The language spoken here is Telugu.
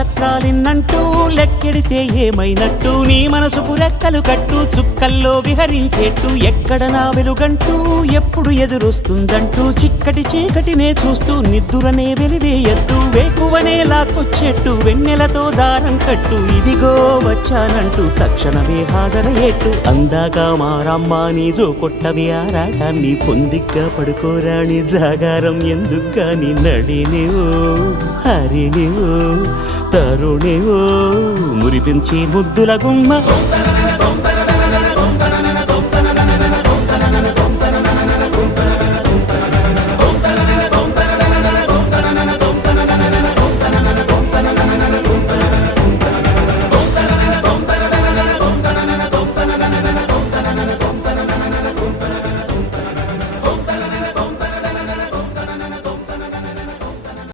నక్షత్రాలిన్నంటూ లెక్కెడితే ఏమైనట్టు నీ మనసుకు రెక్కలు కట్టు చుక్కల్లో విహరించేట్టు ఎక్కడ నా వెలుగంటూ ఎప్పుడు ఎదురొస్తుందంటూ చిక్కటి చీకటినే చూస్తూ నిద్దురనే వెలివేయద్దు వేకువనే లాక్కొచ్చేట్టు వెన్నెలతో దారం కట్టు ఇదిగో వచ్చానంటూ తక్షణమే హాజరయ్యేట్టు అందాక మారమ్మ నీ జో కొట్టవి ఆరాటాన్ని పొందిగ్గా పడుకోరాని జాగారం ఎందుకు గాని నడినివో హరిణివో తరుణివో మురిపించి ముద్దుల గుమ్మ